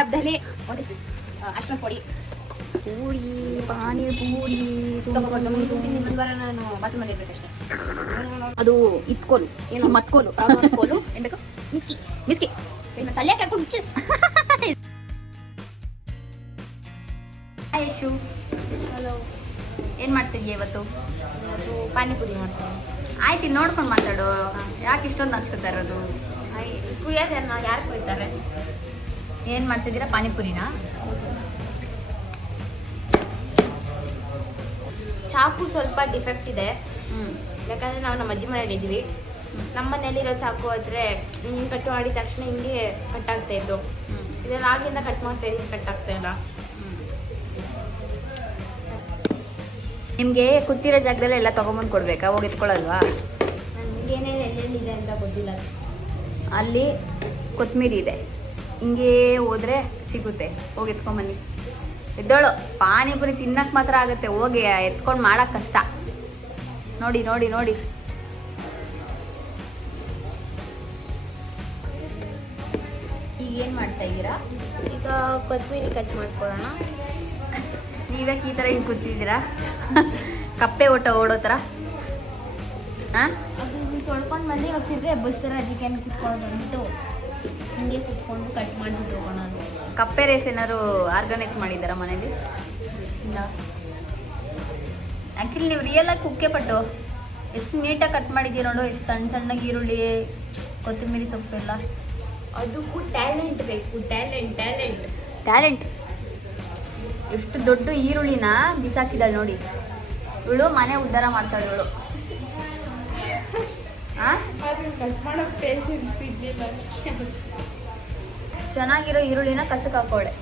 ಡಬ್ಬದಲ್ಲಿ ಅರ್ಶಿನ ಪುಡಿ ಪೂರಿ ಪಾನಿ ಪೂರಿ ಇನ್ನೊಂದು ವಾರ ನಾನು ಬಾತ್ರೂಮಲ್ಲಿ ಇರ್ಬೇಕಷ್ಟೇ. ಅದು ಇತ್ಕೋಲು ಏನು ಮತ್ಕೋಲು ಕೋಲು ಏನ್ ಬೇಕು ಮಿಸ್ಕಿ ಮಿಸ್ಕಿ ಇನ್ನು ತಲೆ ಕಟ್ಕೊಂಡು ಯಶು ಹಲೋ ಏನು ಮಾಡ್ತಿದ್ಯಾ ಇವತ್ತು? ಅದು ಪಾನಿಪುರಿ ಮಾಡ್ತೀನಿ. ಆಯ್ತು ನೋಡ್ಕೊಂಡು ಮಾತಾಡು. ಯಾಕೆ ಇಷ್ಟೊಂದು ಹಂಚ್ಕೊತಾ ಇರೋದು? ಕುಯ್ಯೋದು ಯಾರು ಕುಯ್ತಾರೆ? ಏನು ಮಾಡ್ತಿದ್ದೀರಾ? ಪಾನಿಪುರಿನಾ? ಚಾಕು ಸ್ವಲ್ಪ ಡಿಫೆಕ್ಟ್ ಇದೆ. ಹ್ಞೂ ಯಾಕಂದರೆ ನಾವು ನಮ್ಮ ಅಜ್ಜಿ ಮನೇಲಿ ಇದ್ವಿ. ನಮ್ಮ ಮನೇಲಿರೋ ಚಾಕು ಆದರೆ ಹಿಂಗೆ ಕಟ್ ಮಾಡಿದ ತಕ್ಷಣ ಹಿಂಗೆ ಕಟ್ ಆಗ್ತಾ ಇದ್ದು. ಇದೆಲ್ಲ ಆಗಿಂದ ಕಟ್ ಮಾಡ್ತಾ ಇದ್ದೀನಿ, ಕಟ್ ಆಗ್ತಾ ಇಲ್ಲ. ನಿಮಗೆ ಕೂತಿರೋ ಜಾಗದಲ್ಲಿ ಎಲ್ಲ ತೊಗೊಂಬಂದು ಕೊಡ್ಬೇಕಾ? ಹೋಗಿ ಎತ್ಕೊಳ್ಳಲ್ವಾ? ನನಗೆ ಏನೇನು ಎಲ್ಲೆಲ್ಲಿದೆ ಅಂತ ಗೊತ್ತಿಲ್ಲ. ಅಲ್ಲಿ ಕೊತ್ತಂಬರಿ ಇದೆ, ಹಿಂಗೆ ಹೋದರೆ ಸಿಗುತ್ತೆ. ಹೋಗಿ ಎತ್ಕೊಂಬನ್ನಿ. ಎದ್ದೋಳು. ಪಾನಿಪುರಿ ತಿನ್ನಕ್ಕೆ ಮಾತ್ರ ಆಗುತ್ತೆ, ಹೋಗಿ ಎತ್ಕೊಂಡು ಮಾಡೋಕ್ಕೆ ಕಷ್ಟ. ನೋಡಿ ನೋಡಿ ನೋಡಿ. ಈಗ ಏನು ಮಾಡ್ತಾ ಇದ್ದೀರಾ? ಈಗ ಕೊತ್ತಂಬರಿ ಕಟ್ ಮಾಡ್ಕೊಳ್ಳೋಣ. ನೀವ್ಯಾಕೆ ಈ ಥರ ಹಿಂಗೆ ಕೂತಿದ್ದೀರಾ? ಕಪ್ಪೆ ಓಡೋ ಥರ. ಹಾಂ, ಅದು ತೊಳ್ಕೊಂಡು ಬಂದು ಇವಾಗ ತಿರ್ಗಿ ಎಬ್ಬಿಸ್ತಾರೆ. ಅದಕ್ಕೆ ಕುತ್ಕೊಂಡು ಬಂದ್ಬಿಟ್ಟು ಹಿಂಗೆ ಕುತ್ಕೊಂಡು ಕಟ್ ಮಾಡಿಬಿಟ್ಟು ಹೋಗೋಣ ಅಂತ. ಕಪ್ಪೆ ರೇಸ್ ಏನಾದ್ರು ಆರ್ಗನೈಸ್ ಮಾಡಿದ್ದಾರಾ ಮನೇಲಿ? ಇಲ್ಲ. ಆ್ಯಕ್ಚುಲಿ ನೀವು ರಿಯಲಾಗಿ ಕುಕ್ಕೆ ಪಟ್ಟು ಎಷ್ಟು ನೀಟಾಗಿ ಕಟ್ ಮಾಡಿದ್ದೀರ ನೋಡು. ಎಷ್ಟು ಸಣ್ಣ ಸಣ್ಣಗೆ ಈರುಳ್ಳಿ, ಕೊತ್ತಂಬರಿ ಸೊಪ್ಪೆಲ್ಲ. ಅದಕ್ಕೂ ಟ್ಯಾಲೆಂಟ್ ಬೇಕು. ಟ್ಯಾಲೆಂಟ್. ಎಷ್ಟು ದೊಡ್ಡ ಈರುಳ್ಳಿನ ಬಿಸಾಕಿದಾಳೆ ನೋಡಿ. ಇವಳು ಮನೆ ಉದ್ಧಾರ ಮಾಡ್ತಾಳೆ ಇವಳು. ಕಟ್ ಮಾಡೋ ಪೇಷನ್ಸ್ ಇರಲಿಲ್ಲ. ಚೆನ್ನಾಗಿರೋ ಈರುಳ್ಳಿನ ಕಸಕ್ಕೆ ಹಾಕೋಳೆ.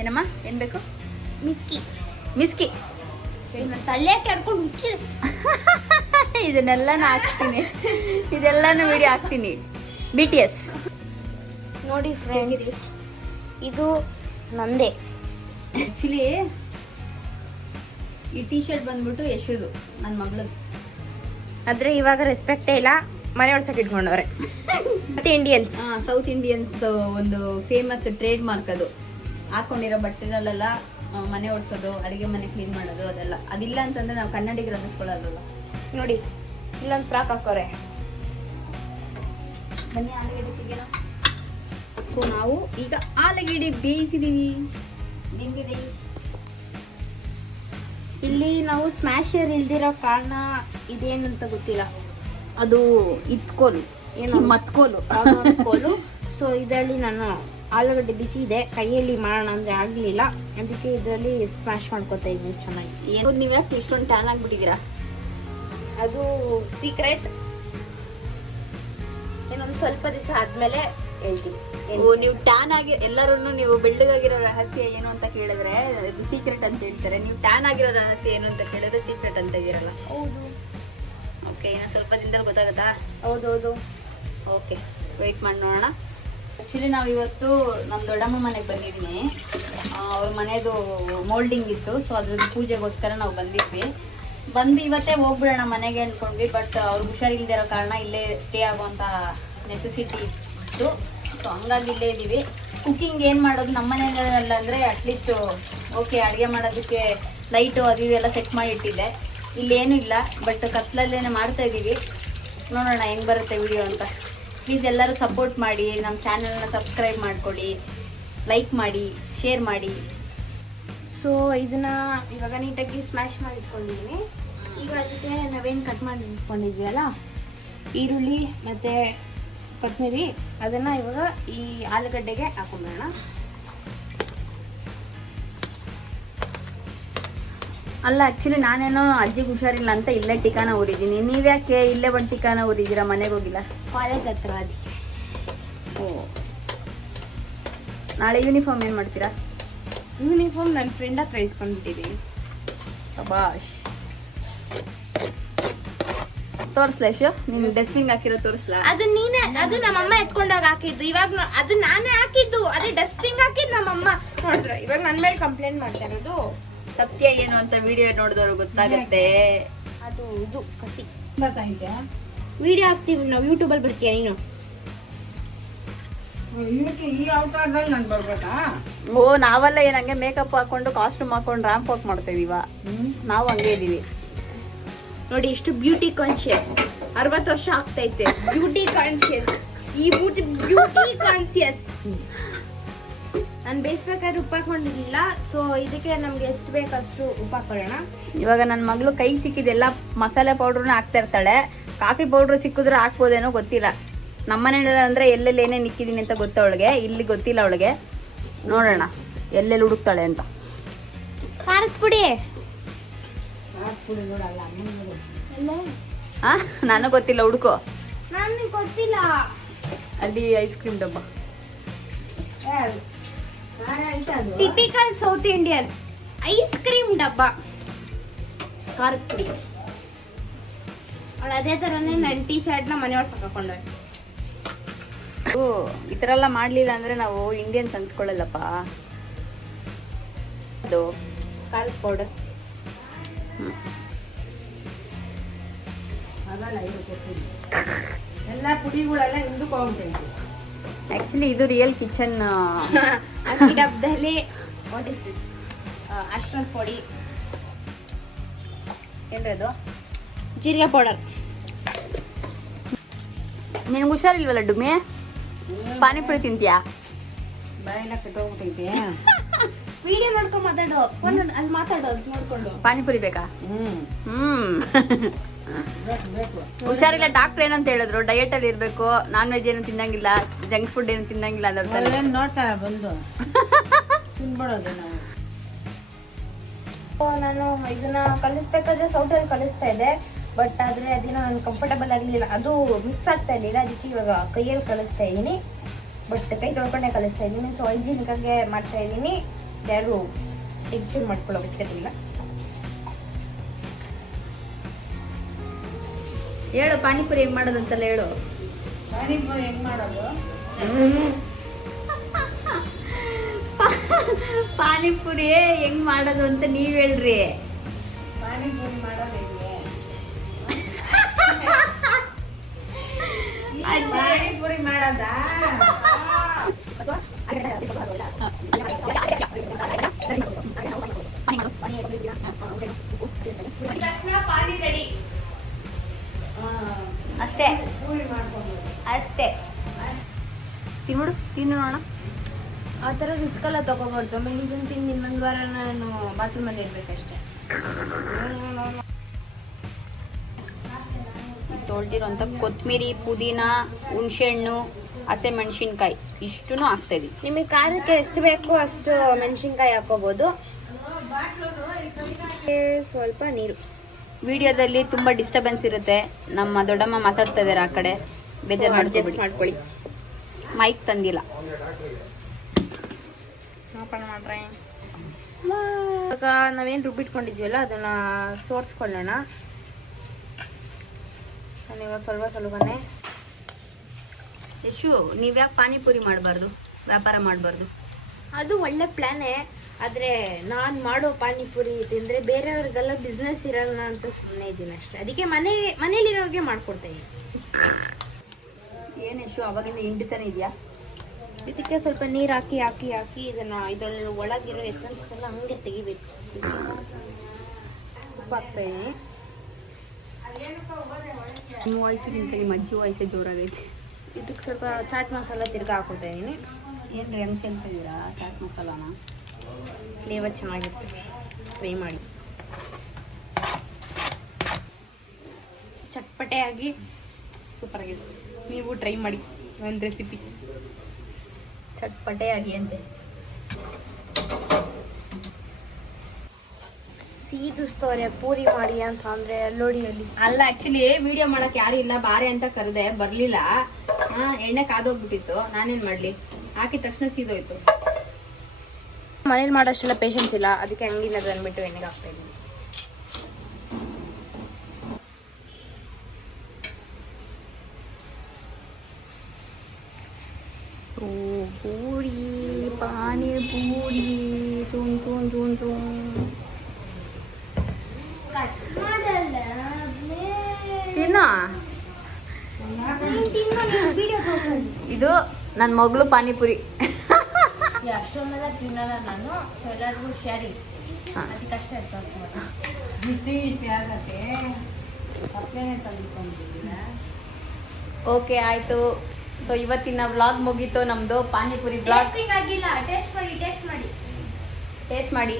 ಏನಮ್ಮ? ಏನು ಬೇಕು? ಮಿಸ್ಕಿ ಮಿಸ್ಕಿ. ತಳ್ಳೆ ಕರ್ಕೊಂಡು ಮುಚ್ಚಿ. ಇದನ್ನೆಲ್ಲ ಹಾಕ್ತೀನಿ, ಇದೆಲ್ಲನೂ ವಿಡಿಯೋ ಹಾಕ್ತೀನಿ. BTS ನೋಡಿ ಫ್ರೆಂಡ್ಸ್, ಇದು ನಂದೇ. ಆ್ಯಕ್ಚುಲಿ ಈ ಟೀ ಶರ್ಟ್ ಬಂದ್ಬಿಟ್ಟು ಯಶುದು, ನನ್ನ ಮಗಳದು. ಆದರೆ ಇವಾಗ ರೆಸ್ಪೆಕ್ಟೇ ಇಲ್ಲ, ಮನೆ ಒಡ್ಸಕ್ಕೆ ಇಟ್ಕೊಂಡವ್ರೆ. ಮತ್ತೆ ಇಂಡಿಯನ್ಸ್, ಸೌತ್ ಇಂಡಿಯನ್ಸ್ದು ಒಂದು ಫೇಮಸ್ ಟ್ರೇಡ್ ಮಾರ್ಕ್ ಅದು. ಹಾಕೊಂಡಿರೋ ಬಟ್ಟೆನಲ್ಲೆಲ್ಲ ಮನೆ ಒಡ್ಸೋದು, ಅಡುಗೆ ಮನೆ ಕ್ಲೀನ್ ಮಾಡೋದು, ಅದೆಲ್ಲ. ಅದಿಲ್ಲ ಅಂತಂದ್ರೆ ನಾವು ಕನ್ನಡಿಗರು ಅನ್ನಿಸ್ಕೊಳ್ಳೋದಲ್ಲ. ನೋಡಿ ಇಲ್ಲೊಂದು ಫ್ರಾಕ್ ಹಾಕೋರೆ. ಬನ್ನಿ ಆಲೂಗಡ್ಡೆ ತೆಗೆಯೋಣ. ಸೊ ನಾವು ಈಗ ಆಲೂಗಡ್ಡೆ ಬೇಯಿಸಿದೀವಿ. ಬೆಂದಿದೆ. ಇಲ್ಲಿ ನಾವು ಸ್ಮ್ಯಾಶರ್ ಇಲ್ದಿರೋ ಕಾರಣ ಇದೇನಂತ ಗೊತ್ತಿಲ್ಲ. ಅದು ಇತ್ಕೋಲು, ಏನು ಮತ್ಕೋಲು. ಕೋಲು. ಸೊ ಇದರಲ್ಲಿ ನಾನು ಆಲೂಗಡ್ಡೆ ಬಿಸಿ ಇದೆ, ಕೈಯಲ್ಲಿ ಮಾಡೋಣ ಅಂದರೆ ಆಗಲಿಲ್ಲ. ಅದಕ್ಕೆ ಇದರಲ್ಲಿ ಸ್ಮ್ಯಾಶ್ ಮಾಡ್ಕೊತಾ ಇದ್ದೀನಿ ಚೆನ್ನಾಗಿ. ಏನು ನೀವು ಯಾಕೆ ಇಷ್ಟೊಂದು ಟ್ಯಾನ್ ಆಗಿಬಿಟ್ಟಿದ್ದೀರಾ? ಅದು ಸೀಕ್ರೆಟ್. ಇನ್ನೊಂದು ಸ್ವಲ್ಪ ದಿವಸ ಆದಮೇಲೆ ಹೇಳ್ತೀನಿ. ನೀವು ಟ್ಯಾನ್ ಆಗಿ ಎಲ್ಲರೂ ನೀವು ಬೆಳ್ಳಗಾಗಿರೋ ರಹಸ್ಯ ಏನು ಅಂತ ಕೇಳಿದ್ರೆ ಅದು ಸೀಕ್ರೆಟ್ ಅಂತ ಹೇಳ್ತಾರೆ. ನೀವು ಟ್ಯಾನ್ ಆಗಿರೋ ರಹಸ್ಯ ಏನು ಅಂತ ಕೇಳಿದ್ರೆ ಸೀಕ್ರೆಟ್ ಅಂತ ಇದ್ದೀರಲ್ಲ. ಹೌದು. ಓಕೆ, ಇನ್ನು ಸ್ವಲ್ಪ ದಿನದಲ್ಲಿ ಗೊತ್ತಾಗುತ್ತಾ? ಹೌದೌದು. ಓಕೆ, ವೆಯ್ಟ್ ಮಾಡಿ ನೋಡೋಣ. ಆ್ಯಕ್ಚುಲಿ ನಾವು ಇವತ್ತು ನಮ್ಮ ದೊಡ್ಡಮ್ಮ ಮನೆಗೆ ಬಂದಿದ್ದೀನಿ. ಅವ್ರ ಮನೆಯದು ಮೋಲ್ಡಿಂಗ್ ಇತ್ತು. ಸೊ ಅದ್ರದ್ದು ಪೂಜೆಗೋಸ್ಕರ ನಾವು ಬಂದಿದ್ವಿ. ಇವತ್ತೇ ಹೋಗ್ಬಿಡೋಣ ಮನೆಗೆ ಅಂದ್ಕೊಂಡ್ವಿ. ಬಟ್ ಅವ್ರಿಗೆ ಹುಷಾರಿಲ್ದಿರೋ ಕಾರಣ ಇಲ್ಲೇ ಸ್ಟೇ ಆಗುವಂಥ ನೆಸೆಸಿಟಿ ಇತ್ತು. ಸೊ ಹಂಗಾಗಿ ಇಲ್ಲೇ ಇದ್ದೀವಿ. ಕುಕ್ಕಿಂಗ್ ಏನು ಮಾಡೋದು ನಮ್ಮ ಮನೆಯಲ್ಲ ಅಂದರೆ ಅಟ್ಲೀಸ್ಟ್ ಓಕೆ, ಅಡುಗೆ ಮಾಡೋದಕ್ಕೆ ಲೈಟು ಅದು ಇದೆಲ್ಲ ಸೆಟ್ ಮಾಡಿ ಇಟ್ಟಿದ್ದೆ. ಇಲ್ಲೇನೂ ಇಲ್ಲ, ಬಟ್ ಕತ್ಲಲ್ಲೇ ಮಾಡ್ತಾ ಇದ್ದೀವಿ. ನೋಡೋಣ ಹೆಂಗೆ ಬರುತ್ತೆ ವಿಡಿಯೋ ಅಂತ. ಪ್ಲೀಸ್ ಎಲ್ಲರೂ ಸಪೋರ್ಟ್ ಮಾಡಿ, ನಮ್ಮ ಚಾನಲ್ನ ಸಬ್ಸ್ಕ್ರೈಬ್ ಮಾಡ್ಕೊಳ್ಳಿ, ಲೈಕ್ ಮಾಡಿ, ಶೇರ್ ಮಾಡಿ. ಸೊ ಇದನ್ನ ಇವಾಗ ನೀಟಾಗಿ ಸ್ಮ್ಯಾಶ್ ಮಾಡಿ ಇಟ್ಕೊಂಡಿದ್ದೀನಿ. ಈಗ ಅದಕ್ಕೆ ನಾವೇನು ಕಟ್ ಮಾಡಿ ಇಟ್ಕೊಂಡಿದ್ವಿ ಈರುಳ್ಳಿ ಮತ್ತು ಕೊತ್ತಂಬರಿ, ಅದನ್ನು ಇವಾಗ ಈ ಆಲೂಗಡ್ಡೆಗೆ ಹಾಕೊಂಬಿಡೋಣ. ಅಲ್ಲ, ಆ್ಯಕ್ಚುಲಿ ನಾನೇನೋ ಅಜ್ಜಿಗೆ ಹುಷಾರಿಲ್ಲ ಅಂತ ಇಲ್ಲೇ ಟಿಕಾನ ಊರಿದ್ದೀನಿ. ನೀವ್ಯಾಕೆ ಇಲ್ಲೇ ಬಂದು ಟಿಕಾನ ಊರಿದ್ದೀರಾ? ಮನೆಗೆ ಹೋಗಿಲ್ಲ? ಕಾಲೇಜ್ ಹತ್ರ ಅದಕ್ಕೆ. ಓ, ನಾಳೆ ಯೂನಿಫಾರ್ಮ್ ಏನು ಮಾಡ್ತೀರಾ? ಯೂನಿಫಾರ್ಮ್ ನನ್ನ ಫ್ರೆಂಡ್ ಹತ್ರ ಇಸ್ಕೊಂಡ್ಬಿಟ್ಟಿದ್ದೀನಿ. ಶಬಾಷ್. ತೋರಿಸ್ಲೇಶು, ನೀನು ಡಸ್ಟ್ಬಿನ್ ಹಾಕಿರೋ ತೋರಿಸ್ಲಾ? ಅದು ನೀನೇ, ಅದು ನಮ್ಮಮ್ಮ ಎತ್ಕೊಂಡಾಗ ಹಾಕಿದ್ದು. ಇವಾಗ ಅದು ನಾನೇ ಹಾಕಿದ್ದು, ಅದೇ ಡಸ್ಟ್ಬಿನ್ ಹಾಕಿದ್ದು ನಮ್ಮಮ್ಮ. ನೋಡಿದ್ರೆ ಇವಾಗ ನನ್ನ ಮೇಲೆ ಕಂಪ್ಲೇಂಟ್ ಮಾಡ್ತಾ ಇರೋದು. ಸತ್ಯ ಏನು ಅಂತ ವಿಡಿಯೋ ನೋಡಿದವ್ರು ಗೊತ್ತಾಗುತ್ತೆ. ಅದು ಇದು ಕಸಿ ಬರ್ತಾ ಇದೆಯಾ? ವಿಡಿಯೋ ಹಾಕ್ತೀವಿ ನಾವು, ಯೂಟ್ಯೂಬಲ್ಲಿ ಬಿಡ್ತೀಯ ನೀನು? ಈ ಅವತಾರದಲ್ಲಿ ನಾನು ಬರ್ಬೇಕಾ? ಓ ನಾವೆಲ್ಲ ಏನ್ ಹಂಗೆ ಮೇಕಪ್ ಹಾಕೊಂಡು ಕಾಸ್ಟ್ಯೂಮ್ ಹಾಕೊಂಡು ರ್ಯಾಂಪ್ ವಾಕ್ ಮಾಡ್ತಾ ಇದೀವ. ನಾವು ಹಂಗೆ ಇದೀವಿ ನೋಡಿ ಎಷ್ಟು ಬ್ಯೂಟಿ ಕಾನ್ಶಿಯಸ್. 60 ವರ್ಷ ಆಗ್ತೈತೆ. Beauty conscious. ಈ ಬ್ಯೂಟಿ ಕಾನ್ಶಿಯಸ್. ನಾನು ಬೇಯಿಸ್ಬೇಕಾದ್ರೆ ಉಪ್ಪು ಹಾಕೊಂಡಿರ್ಲಿಲ್ಲ, ಸೊ ಇದಕ್ಕೆ ನಮ್ಗೆ ಎಷ್ಟು ಬೇಕಷ್ಟು ಉಪ್ಪು ಹಾಕೊಳ್ಳೋಣ. ಇವಾಗ ನನ್ನ ಮಗಳು ಕೈ ಸಿಕ್ಕಿದೆಲ್ಲ ಮಸಾಲೆ ಪೌಡ್ರನ್ನ ಹಾಕ್ತಾ ಇರ್ತಾಳೆ. ಕಾಫಿ ಪೌಡ್ರ್ ಸಿಕ್ಕಿದ್ರೆ ಹಾಕ್ಬೋದೇನೋ ಗೊತ್ತಿಲ್ಲ. ನಮ್ಮನೇಲಿ ಅಂದ್ರೆ ಎಲ್ಲೆಲ್ಲಿ ಏನೇನು ಇಕ್ಕಿದೀನಿ ಅಂತ ಗೊತ್ತ ಅವಳಿಗೆ. ಇಲ್ಲಿ ಗೊತ್ತಿಲ್ಲ ಅವಳಿಗೆ. ನೋಡೋಣ ಎಲ್ಲೆಲ್ಲಿ ಹುಡುಕ್ತಾಳೆ ಅಂತ. ಖಾರದ ಪುಡಿ ನೋಡಲ್ಲ ಎಲ್ಲ ಹಾ ನನಗೆ ಗೊತ್ತಿಲ್ಲ, ಹುಡುಕೋ. ನನಗೆ ಗೊತ್ತಿಲ್ಲ. ಅಲ್ಲಿ ಐಸ್ ಕ್ರೀಮ್ ಡಬ್ಬ. Typical south Indian ice cream ಡಬ್ಬ ಖಾರದ ಪುಡಿ. ಅವಳು ಅದೇ ಥರನೇ ನನ್ನ ಟೀ ಶರ್ಟ್ನ ಮನೆಯೊಳಗೆ ಸಾಕೊಂಡೆ. ಈ ಥರ ಎಲ್ಲ ಮಾಡಲಿಲ್ಲ ಅಂದರೆ ನಾವು ಇಂಡಿಯನ್ಸ್ ಅನ್ಸ್ಕೊಳ್ಳಲ್ಲಪ್ಪ. ಅದು ಖಾರದ ಪೌಡರ್. ಅದಲ್ಲ ಇದು ಕೊಟ್ಟಿದ್ದು. ಎಲ್ಲ ಪುಡಿಗಳೆಲ್ಲ ಹಿಂದಕ್ಕೆ ಹೋಗ್ಬಿಟ್ಟೈತೆ. ಆ್ಯಕ್ಚುಲಿ ಇದು ರಿಯಲ್ ಕಿಚನ್. ಈ ಡಬ್ಬದಲ್ಲಿ ವಾಟ್ ಇಸ್ ದಿಸ್? ಅರ್ಶಿನ ಪುಡಿ, ಏನ್ರಿ ಅದು? ಜೀರಿಗೆ ಪೌಡರ್. ನಿನಗೆ ಹುಷಾರಿಲ್ವಲ್ಲ ಡುಮ್ಮಿ? ಪಾನಿಪುರಿ ತಿಂತೀಯಾ? ಬಾಯೆಲ್ಲ ಕೆಟ್ಟೋಗ್ಬಿಟ್ಟೈತೆ. ವಿಡಿಯೋ ನೋಡ್ಕೊಂಡು ಮಾತಾಡು. ಅಲ್ಲಿ ಮಾತಾಡು ಅಂತ ನೋಡ್ಕೊಂಡು. ಪಾನಿಪುರಿ ಬೇಕಾ? ಬೇಕು. ಹುಷಾರಿಲ್ಲ. ಡಾಕ್ಟರ್ ಏನಂತ ಹೇಳಿದ್ರು? ಡಯಟ್ ಅಲ್ಲಿ ಇರ್ಬೇಕು, ನಾನ್ ವೆಜ್ ಏನು ತಿನ್ನಂಗಿಲ್ಲ, ಜಂಕ್ ಫುಡ್ ಏನು ತಿನ್ನಂಗಿಲ್ಲ ಅಂತ. ಅವ್ರೇನ್ ನೋಡ್ತಾರ ಬಂದು ತಿನ್ಬಿಡೋದು ನಾವು. ನಾನು ಇದನ್ನ ಕಲಿಸ್ಬೇಕಾದ್ರೆ ಸೌಟಲ್ಲಿ ಕಲಿಸ್ತಾ ಇದ್ದೆ, ಬಟ್ ಆದರೆ ಅದೇನೋ ನನಗೆ ಕಂಫರ್ಟಬಲ್ ಆಗಲಿಲ್ಲ. ಅದು ಮಿಕ್ಸ್ ಆಗ್ತಾ ಇರಲಿಲ್ಲ. ಅದಕ್ಕೆ ಇವಾಗ ಕೈಯಲ್ಲಿ ಕಲಿಸ್ತಾ ಇದ್ದೀನಿ. ಬಟ್ ಕೈ ತೊಳ್ಕೊಂಡೆ ಕಲಿಸ್ತಾ ಇದ್ದೀನಿ. ಸೊ ಹೈಜೀನಿಕಾಗೆ ಮಾಡ್ತಾ ಇದ್ದೀನಿ. ಯಾರು ಟೆನ್ಷನ್ ಮಾಡ್ಕೊಳ್ಳೋ ಅವಶ್ಯಕತೆ ಇಲ್ಲ. ಹೇಳು ಪಾನಿಪುರಿ ಹೆಂಗ್ ಮಾಡೋದು ಅಂತೆಲ್ಲ ಹೇಳು. ಪಾನಿಪುರಿ ಹೆಂಗ್ ಮಾಡೋದು? ಪಾನಿಪುರಿ ಹೆಂಗ್ ಮಾಡೋದು ಅಂತ ನೀವ್ ಹೇಳ್ರಿ. ಪಾನಿಪುರಿ ಮಾಡೋದು ಹೆಂಗೆ? ಪಾನಿಪುರಿ ಮಾಡೋದಾ? ಅಷ್ಟೇ ಪೂರಿ ಮಾಡ್ಕೊಂಡು ಅಷ್ಟೇ. ತಿನ್ಬಿಡು, ತಿನ್ನು ನೋಡೋಣ. ಆ ಥರ ರಿಸ್ಕ್ ಎಲ್ಲ ತೊಗೊಬಾರ್ದು. ಆಮೇಲೆ ಇದನ್ನು ತಿಂದು ಇನ್ನೊಂದು ವಾರ ನಾನು ಬಾತ್ರೂಮಲ್ಲಿ ಇರಬೇಕಷ್ಟೇ. ತೊಳ್ದಿರೋಂಥ ಕೊತ್ತಂಬರಿ, ಪುದೀನ, ಹುಣಸೆಹಣ್ಣು, ಹಸಿಮೆಣಸಿನ್ಕಾಯಿ ಇಷ್ಟೂ ಹಾಕ್ತಾ ಇದೀವಿ. ನಿಮಗೆ ಖಾರಕ್ಕೆ ಎಷ್ಟು ಬೇಕೋ ಅಷ್ಟು ಮೆಣಸಿನ್ಕಾಯಿ ಹಾಕೋಬೋದು. ಸ್ವಲ್ಪ ನೀರು. ವಿಡಿಯೋದಲ್ಲಿ ತುಂಬ ಡಿಸ್ಟರ್ಬೆನ್ಸ್ ಇರುತ್ತೆ. ನಮ್ಮ ದೊಡ್ಡಮ್ಮ ಮಾತಾಡ್ತಾ ಇದ್ದಾರೆ ಆ ಕಡೆ, ಬೇಜಾರು ಅಡ್ಜಸ್ಟ್ ಮಾಡ್ಕೊಳ್ಳಿ. ಮೈಕ್ ತಂದಿಲ್ಲ. ಓಪನ್ ಮಾಡ್ರೆ ಇವಾಗ ನಾವೇನು ರುಬ್ಬಿಟ್ಕೊಂಡಿದ್ವಲ್ಲ ಅದನ್ನು ಸೋರಿಸ್ಕೊಳ್ಳೋಣ. ನಾನಿವಾಗ ಸ್ವಲ್ಪನೇ. ಯಶು, ನೀವ್ಯಾಕೆ ಪಾನಿಪುರಿ ಮಾಡಬಾರ್ದು, ವ್ಯಾಪಾರ ಮಾಡಬಾರ್ದು? ಅದು ಒಳ್ಳೆ ಪ್ಲ್ಯಾನೇ. ಆದರೆ ನಾನು ಮಾಡೋ ಪಾನಿಪುರಿ ತಿಂದರೆ ಬೇರೆಯವ್ರಿಗೆಲ್ಲ ಬಿಸ್ನೆಸ್ ಇರಲ್ಲ ಅಂತ ಸುಮ್ಮನೆ ಇದ್ದೀನಿ ಅಷ್ಟೇ. ಅದಕ್ಕೆ ಮನೇಲಿರೋರಿಗೆ ಮಾಡ್ಕೊಡ್ತಾ ಇದ್ದೀನಿ. ಏನು ಯಶು ಅವಾಗಿಂದ ಹಿಂಡ್ತಾನೆ ಇದೆಯಾ? ಇದಕ್ಕೆ ಸ್ವಲ್ಪ ನೀರು ಹಾಕಿ ಇದನ್ನು ಇದರಲ್ಲಿ ಒಳಗಿರೋ ಎಸೆನ್ಸ್ ಎಲ್ಲ ಹಂಗೆ ತೆಗಿಬೇಕು. ಉಪ್ಪು ಹಾಕ್ತಾಯಿದ್ದೀನಿ. ನಿಮ್ಮ ವಯಸ್ಸಿಗಿಂತ ನಿಮ್ಮ ಅಜ್ಜಿ ವಯಸ್ಸೇ ಜೋರಾಗೈತೆ. ಇದಕ್ಕೆ ಸ್ವಲ್ಪ ಚಾಟ್ ಮಸಾಲ ತಿರ್ಗಾ ಹಾಕೋತಾ ಇದ್ದೀನಿ. ಏನ್ರಿ ಹಂಗೆ ಚೆಲ್ತಿದ್ದೀರಾ ಚಾಟ್ ಮಸಾಲಾನ? ಫ್ಲೇವರ್ ಚೆನ್ನಾಗಿರುತ್ತೆ, ಟ್ರೈ ಮಾಡಿ. ಚಟ್ಪಟೆಯಾಗಿ ಸೂಪರಾಗಿದೆ. ನೀವು ಟ್ರೈ ಮಾಡಿ ಒಂದು ರೆಸಿಪಿ. ಚಟ್ಪಟೆಯಾಗಿ ಅಂತೆ. ಸೀದಿಸ್ತವ್ರೆ ಪೂರಿ ಮಾಡಿ ಅಂತ ಅಂದರೆ ಅಲ್ಲೋಡಿ ಅಲ್ಲಿ. ಅಲ್ಲ, ಆಕ್ಚುಲಿ ವಿಡಿಯೋ ಮಾಡಕ್ ಯಾರು ಇಲ್ಲ, ಬಾರೆ ಅಂತ ಕರೆದೆ, ಬರ್ಲಿಲ್ಲ. ಎಣ್ಣೆ ಕಾದೋಗ್ಬಿಟ್ಟಿತ್ತು. ನಾನೇನ್ ಮಾಡ್ಲಿ, ಹಾಕಿದ ತಕ್ಷಣ ಸೀದೋಯ್ತು. ಮನೇಲಿ ಮಾಡೋಷ್ಟೆಲ್ಲ ಪೇಷನ್ಸ್ ಇಲ್ಲ, ಅದಕ್ಕೆ ಹಂಗಿನ ಅಂದ್ಬಿಟ್ಟು ಎಣ್ಣೆಗೆ ಹಾಕ್ತಾ ಇದ್ದೀನಿ. ಸೊ ಪೂರಿ, ಪಾನಿಪೂರಿ, ತೂನ್ ತೂನ್ ತೂನ್ ತೂನ್. ಇನ್ನ ಇದು ನನ್ನ ಮಗಳು ಪಾನಿಪುರಿ. ಅಷ್ಟೊಂದೆಲ್ಲ ತಿನ್ನಲ್ಲ ನಾನು, ಸೊ ಎಲ್ಲರಿಗೂ ಶೇರಿಂಗ್. ಅದಕ್ಕಷ್ಟೇ ಅಷ್ಟು ಇಷ್ಟಿ ಆಗತ್ತೆ ಕಪ್ಪೆನೇ ತಂದುಕೊಂಡಿದ್ದೀನ. ಓಕೆ ಆಯಿತು. ಸೊ ಇವತ್ತಿನ ವ್ಲಾಗ್ ಮುಗೀತು ನಮ್ಮದು ಪಾನಿಪುರಿ ವ್ಲಾಗ್. ಆಗಿಲ್ಲ, ಟೇಸ್ಟ್ ಮಾಡಿ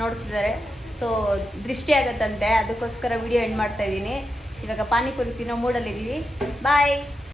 ನೋಡ್ತಿದ್ದಾರೆ. ಸೊ ದೃಷ್ಟಿ ಆಗತ್ತಂತೆ, ಅದಕ್ಕೋಸ್ಕರ ವಿಡಿಯೋ ಎಂಡ್ ಮಾಡ್ತಾ ಇದ್ದೀನಿ. ಇವಾಗ ಪಾನಿಪುರಿ ತಿನ್ನೋ ಮೂಡಲ್ಲಿದ್ದೀವಿ. ಬಾಯ್.